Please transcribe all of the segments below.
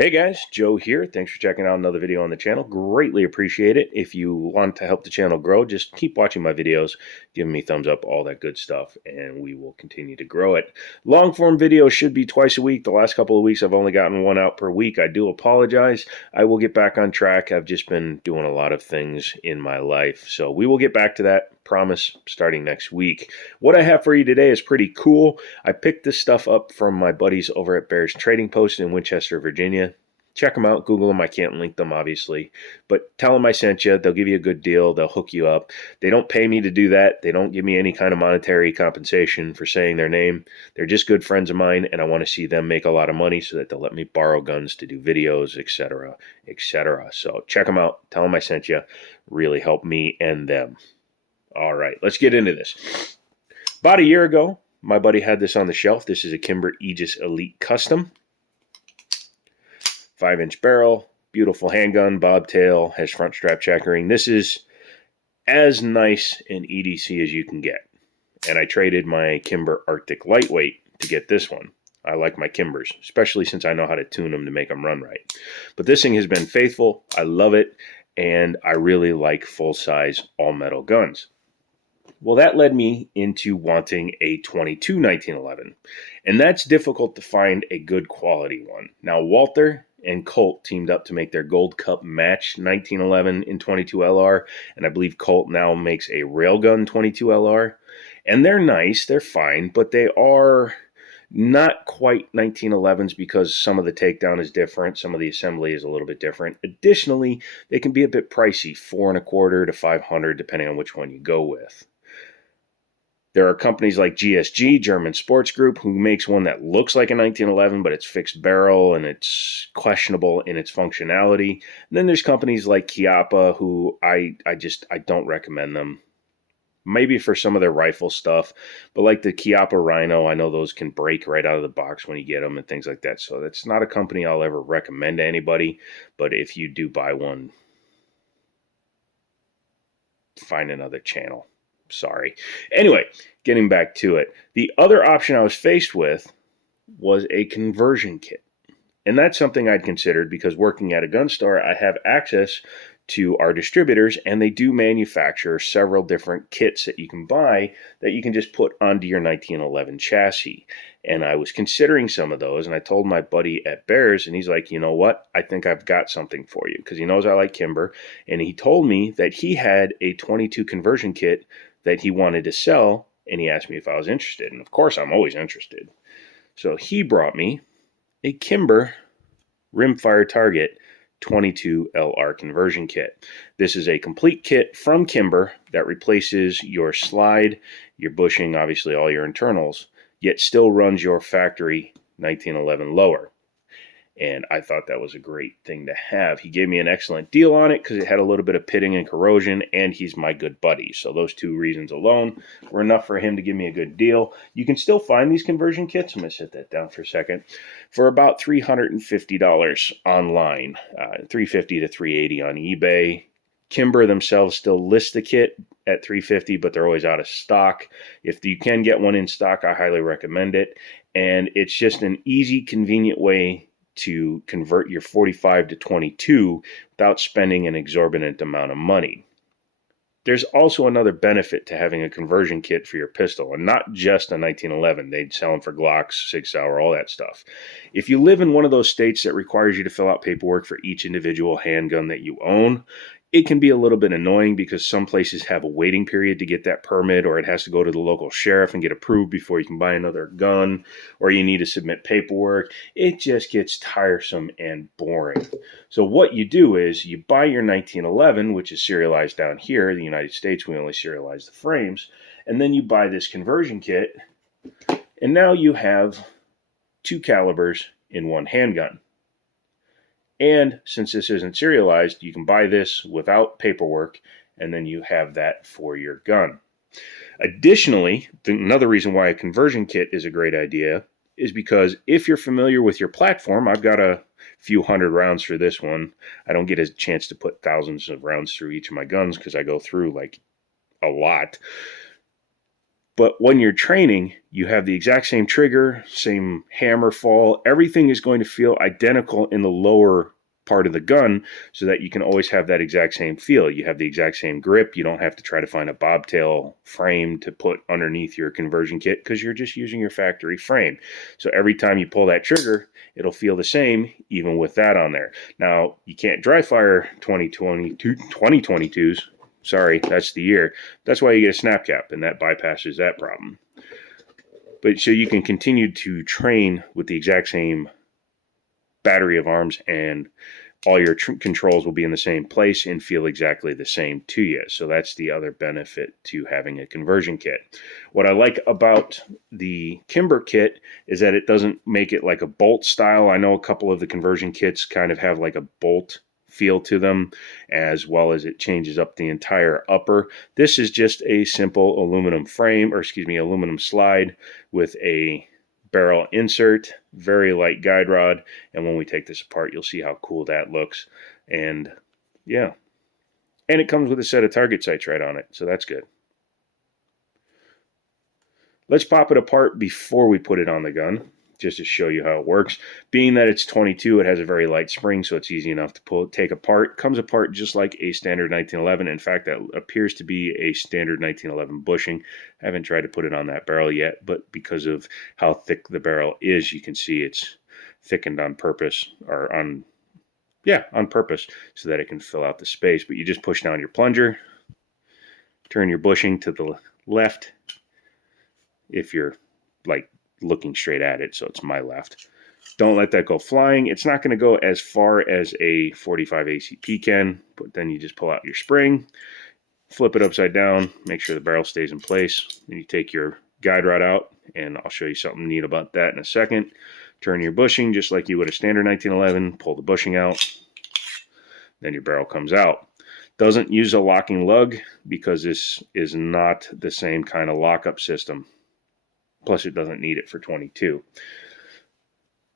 Hey guys, Joe here. Thanks for checking out another video on the channel. Greatly appreciate it. If you want to help the channel grow, just keep watching my videos, giving me thumbs up, all that good stuff, and we will continue to grow it. Long form videos should be twice a week. The last couple of weeks I've only gotten one out per week. I do apologize. I will get back on track. I've just been doing a lot of things in my life. So we will get back to that. Promise, starting next week. What I have for you today is pretty cool. I picked this stuff up from my buddies over at Bears Trading Post in Winchester, Virginia. Check them out, Google them. I can't link them, obviously, but tell them I sent you. They'll give you a good deal. They'll hook you up. They don't pay me to do that. They don't give me any kind of monetary compensation for saying their name. They're just good friends of mine, and I want to see them make a lot of money so that they'll let me borrow guns to do videos, etc., etc. So check them out. Tell them I sent you. Really help me and them. All right, let's get into this. About a year ago, my buddy had this on the shelf. This is a Kimber Aegis Elite Custom. 5-inch barrel, beautiful handgun, bobtail, has front strap checkering. This is as nice an EDC as you can get. And I traded my Kimber Arctic Lightweight to get this one. I like my Kimbers, especially since I know how to tune them to make them run right. But this thing has been faithful. I love it. And I really like full-size all-metal guns. Well, that led me into wanting a 22 1911, and that's difficult to find a good quality one. Now, Walther and Colt teamed up to make their Gold Cup match 1911 in 22 LR, and I believe Colt now makes a railgun 22 LR, and they're nice, they're fine, but they are not quite 1911s because some of the takedown is different, some of the assembly is a little bit different. Additionally, they can be a bit pricey, $425 to $500, depending on which one you go with. There are companies like GSG, German Sports Group, who makes one that looks like a 1911, but it's fixed barrel and it's questionable in its functionality. And then there's companies like Chiappa, who I don't recommend them. Maybe for some of their rifle stuff, but like the Chiappa Rhino, I know those can break right out of the box when you get them and things like that. So that's not a company I'll ever recommend to anybody. But if you do buy one, find another channel. Sorry. Anyway, getting back to it. The other option I was faced with was a conversion kit. And that's something I'd considered because working at a gun store, I have access to our distributors, and they do manufacture several different kits that you can buy that you can just put onto your 1911 chassis. And I was considering some of those, and I told my buddy at Bears, and he's like, you know what? I think I've got something for you, because he knows I like Kimber. And he told me that he had a 22 conversion kit that he wanted to sell, and he asked me if I was interested. And of course, I'm always interested. So he brought me a Kimber rimfire target 22 LR conversion kit. This is a complete kit from Kimber that replaces your slide, your bushing, obviously all your internals, yet still runs your factory 1911 lower. And I thought that was a great thing to have. He gave me an excellent deal on it because it had a little bit of pitting and corrosion, and he's my good buddy. So those two reasons alone were enough for him to give me a good deal. You can still find these conversion kits. I'm going to set that down for a second. For about $350 online, $350 to $380 on eBay. Kimber themselves still list the kit at $350, but they're always out of stock. If you can get one in stock, I highly recommend it. And it's just an easy, convenient way to convert your 45 to 22 without spending an exorbitant amount of money. There's also another benefit to having a conversion kit for your pistol, and not just a 1911. They'd sell them for Glocks, Sig Sauer, all that stuff. If you live in one of those states that requires you to fill out paperwork for each individual handgun that you own, it can be a little bit annoying because some places have a waiting period to get that permit, or it has to go to the local sheriff and get approved before you can buy another gun, or you need to submit paperwork. It just gets tiresome and boring. So what you do is you buy your 1911, which is serialized down here. In the United States, we only serialize the frames. And then you buy this conversion kit, and now you have two calibers in one handgun. And since this isn't serialized, you can buy this without paperwork, and then you have that for your gun. Additionally, another reason why a conversion kit is a great idea is because if you're familiar with your platform, I've got a few hundred rounds for this one. I don't get a chance to put thousands of rounds through each of my guns because I go through like a lot. But when you're training, you have the exact same trigger, same hammer fall. Everything is going to feel identical in the lower part of the gun so that you can always have that exact same feel. You have the exact same grip. You don't have to try to find a bobtail frame to put underneath your conversion kit because you're just using your factory frame. So every time you pull that trigger, it'll feel the same even with that on there. Now, you can't dry fire 2022s. Sorry, that's the year. That's why you get a snap cap, and that bypasses that problem. But so you can continue to train with the exact same battery of arms, and all your controls will be in the same place and feel exactly the same to you. So that's the other benefit to having a conversion kit. What I like about the Kimber kit is that it doesn't make it like a bolt style. I know a couple of the conversion kits kind of have like a bolt feel to them, as well as it changes up the entire upper. This is just a simple aluminum frame, or excuse me, aluminum slide with a barrel insert, very light guide rod, and when we take this apart, you'll see how cool that looks. And yeah, and it comes with a set of target sights right on it, so that's good. Let's pop it apart before we put it on the gun, just to show you how it works. Being that it's 22, it has a very light spring, so it's easy enough to take apart. It comes apart just like a standard 1911. In fact, that appears to be a standard 1911 bushing. I haven't tried to put it on that barrel yet, but because of how thick the barrel is, you can see it's thickened on purpose, or on purpose, so that it can fill out the space. But you just push down your plunger, turn your bushing to the left if you're like looking straight at it, so it's my left. Don't let that go flying. It's not going to go as far as a 45 ACP can, but then you just pull out your spring, flip it upside down, make sure the barrel stays in place. Then you take your guide rod out, and I'll show you something neat about that in a second. Turn your bushing just like you would a standard 1911, pull the bushing out, then your barrel comes out. Doesn't use a locking lug because this is not the same kind of lockup system. Plus, it doesn't need it for 22.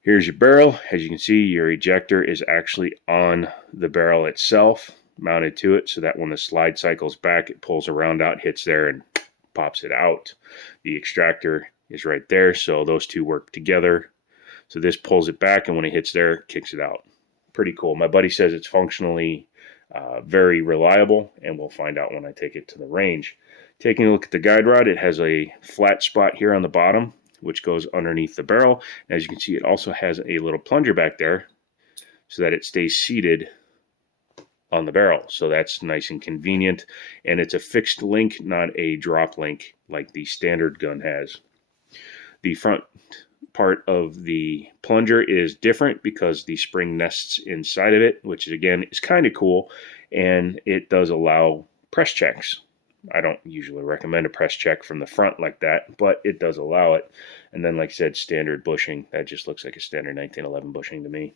Here's your barrel. As you can see, your ejector is actually on the barrel itself, mounted to it, so that when the slide cycles back, it pulls around out, hits there, and pops it out. The extractor is right there, so those two work together. So this pulls it back, and when it hits there, kicks it out. Pretty cool. My buddy says it's functionally very reliable, and we'll find out when I take it to the range. Taking a look at the guide rod, it has a flat spot here on the bottom, which goes underneath the barrel. As you can see, it also has a little plunger back there so that it stays seated on the barrel. So that's nice and convenient. And it's a fixed link, not a drop link like the standard gun has. The front part of the plunger is different because the spring nests inside of it, which again is kind of cool. And it does allow press checks. I don't usually recommend a press check from the front like that, but it does allow it. And then, like I said, standard bushing. That just looks like a standard 1911 bushing to me.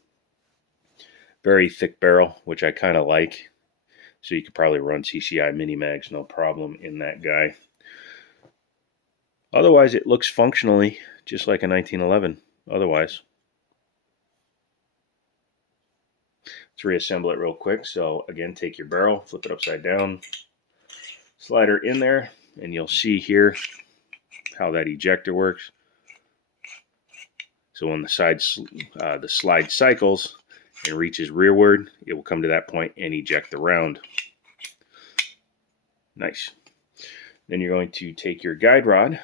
Very thick barrel, which I kind of like. So you could probably run CCI mini mags, no problem in that guy. Otherwise, it looks functionally just like a 1911. Otherwise, let's reassemble it real quick. So again, take your barrel, flip it upside down, slide her in there, and you'll see here how that ejector works. So when the slide cycles and reaches rearward, it will come to that point and eject the round. Nice. Then you're going to take your guide rod,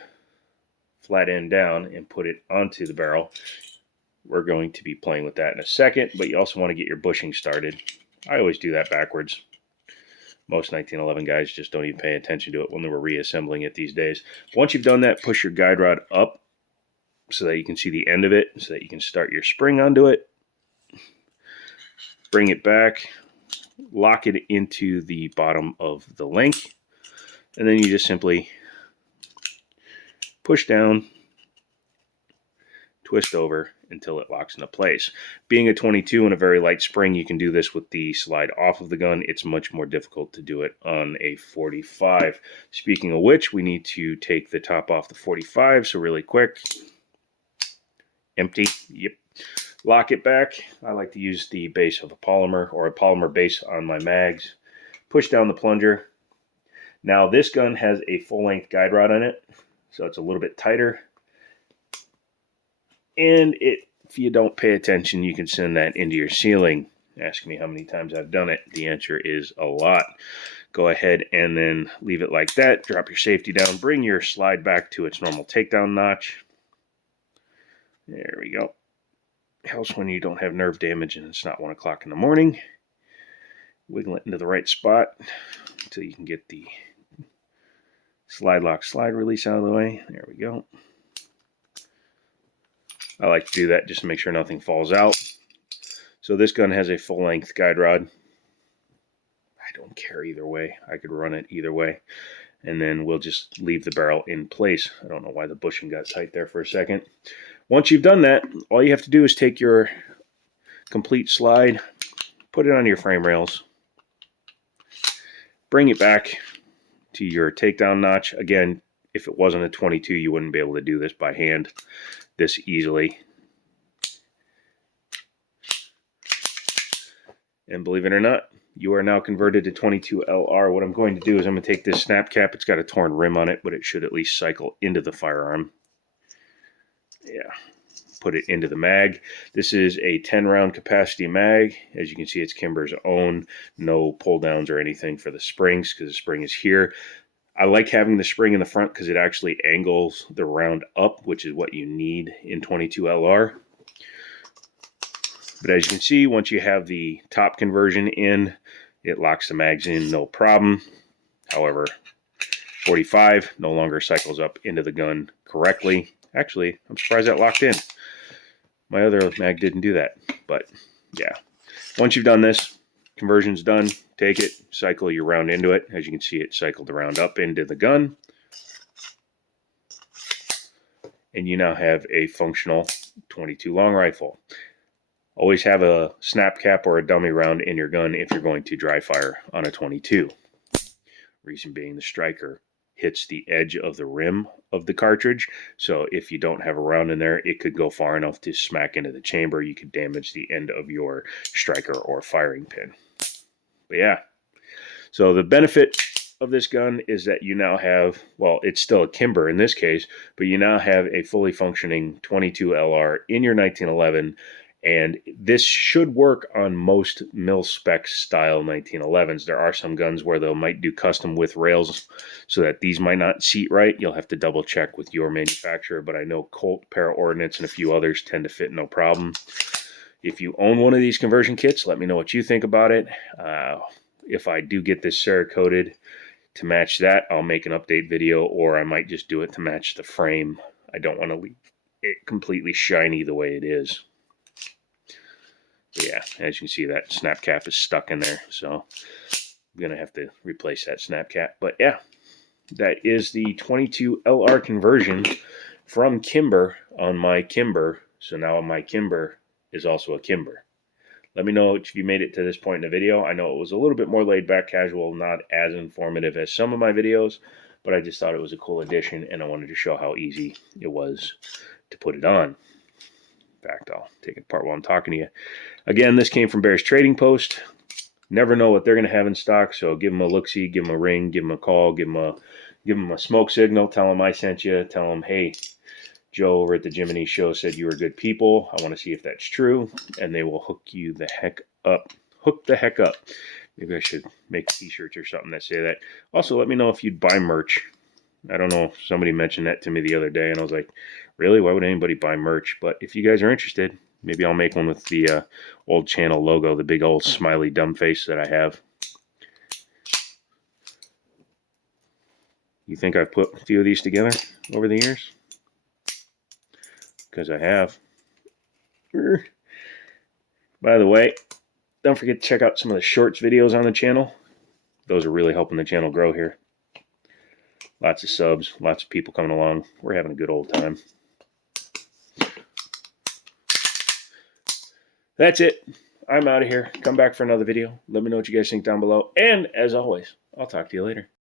flat end down, and put it onto the barrel. We're going to be playing with that in a second, but you also want to get your bushing started. I always do that backwards. Most 1911 guys just don't even pay attention to it when they were reassembling it these days. Once you've done that, push your guide rod up so that you can see the end of it, so that you can start your spring onto it. Bring it back, lock it into the bottom of the link, and then you just simply push down, twist over until it locks into place. Being a 22 and a very light spring, you can do this with the slide off of the gun. It's much more difficult to do it on a 45. Speaking of which, we need to take the top off the 45, so really quick. Empty. Yep. Lock it back. I like to use the base of a polymer or a polymer base on my mags. Push down the plunger. Now this gun has a full-length guide rod on it, so it's a little bit tighter. And if you don't pay attention, you can send that into your ceiling. Ask me how many times I've done it. The answer is a lot. Go ahead and then leave it like that. Drop your safety down. Bring your slide back to its normal takedown notch. There we go. Helps when you don't have nerve damage and it's not 1 o'clock in the morning. Wiggle it into the right spot until you can get the slide lock slide release out of the way. There we go. I like to do that just to make sure nothing falls out. So this gun has a full-length guide rod. I don't care either way. I could run it either way. And then we'll just leave the barrel in place. I don't know why the bushing got tight there for a second. Once you've done that, all you have to do is take your complete slide, put it on your frame rails, bring it back to your takedown notch. Again, if it wasn't a 22, you wouldn't be able to do this by hand this easily. And believe it or not, you are now converted to 22 LR. What I'm going to do is I'm going to take this snap cap. It's got a torn rim on it, but it should at least cycle into the firearm. Yeah, put it into the mag. This is a 10-round capacity mag. As you can see, it's Kimber's own. No pull downs or anything for the springs because the spring is here. I like having the spring in the front because it actually angles the round up, which is what you need in 22 LR. But as you can see, once you have the top conversion in, it locks the mags in no problem. However, 45 no longer cycles up into the gun correctly. Actually, I'm surprised that locked in. My other mag didn't do that. But yeah, once you've done this, conversion's done. Take it, cycle your round into it. As you can see, it cycled the round up into the gun. And you now have a functional 22 long rifle. Always have a snap cap or a dummy round in your gun if you're going to dry fire on a 22. Reason being, the striker hits the edge of the rim of the cartridge. So if you don't have a round in there, it could go far enough to smack into the chamber. You could damage the end of your striker or firing pin. But yeah, so the benefit of this gun is that you now have, well, it's still a Kimber in this case, but you now have a fully functioning 22 LR in your 1911. And this should work on most mil-spec style 1911s. There are some guns where they might do custom with rails so that these might not seat right. You'll have to double check with your manufacturer, but I know Colt, Para-Ordnance, and a few others tend to fit no problem. If you own one of these conversion kits, let me know what you think about it. If I do get this Cerakoted to match that, I'll make an update video, or I might just do it to match the frame. I don't want to leave it completely shiny the way it is. But yeah, as you can see, that snap cap is stuck in there, so I'm going to have to replace that snap cap. But yeah, that is the 22 LR conversion from Kimber on my Kimber. So now my Kimber is also a Kimber. Let me know if you made it to this point in the video. I know it was a little bit more laid back, casual, not as informative as some of my videos, but I just thought it was a cool addition, and I wanted to show how easy it was to put it on. In fact, I'll take it apart while I'm talking to you. Again, this came from Bear's Trading Post. Never know what they're going to have in stock, so give them a look-see, give them a ring, give them a call, give them a smoke signal, tell them I sent you, tell them, hey, Joe over at the Jiminy Show said you were good people. I want to see if that's true, and they will hook you the heck up. Hook the heck up. Maybe I should make t-shirts or something that say that. Also, let me know if you'd buy merch. I don't know, somebody mentioned that to me the other day, and I was like, really? Why would anybody buy merch? But if you guys are interested, maybe I'll make one with the old channel logo, the big old smiley dumb face that I have. You think I've put a few of these together over the years? Because I have. By the way, don't forget to check out some of the shorts videos on the channel. Those are really helping the channel grow here. Lots of subs, lots of people coming along. We're having a good old time. That's it. I'm out of here. Come back for another video. Let me know what you guys think down below. And as always, I'll talk to you later.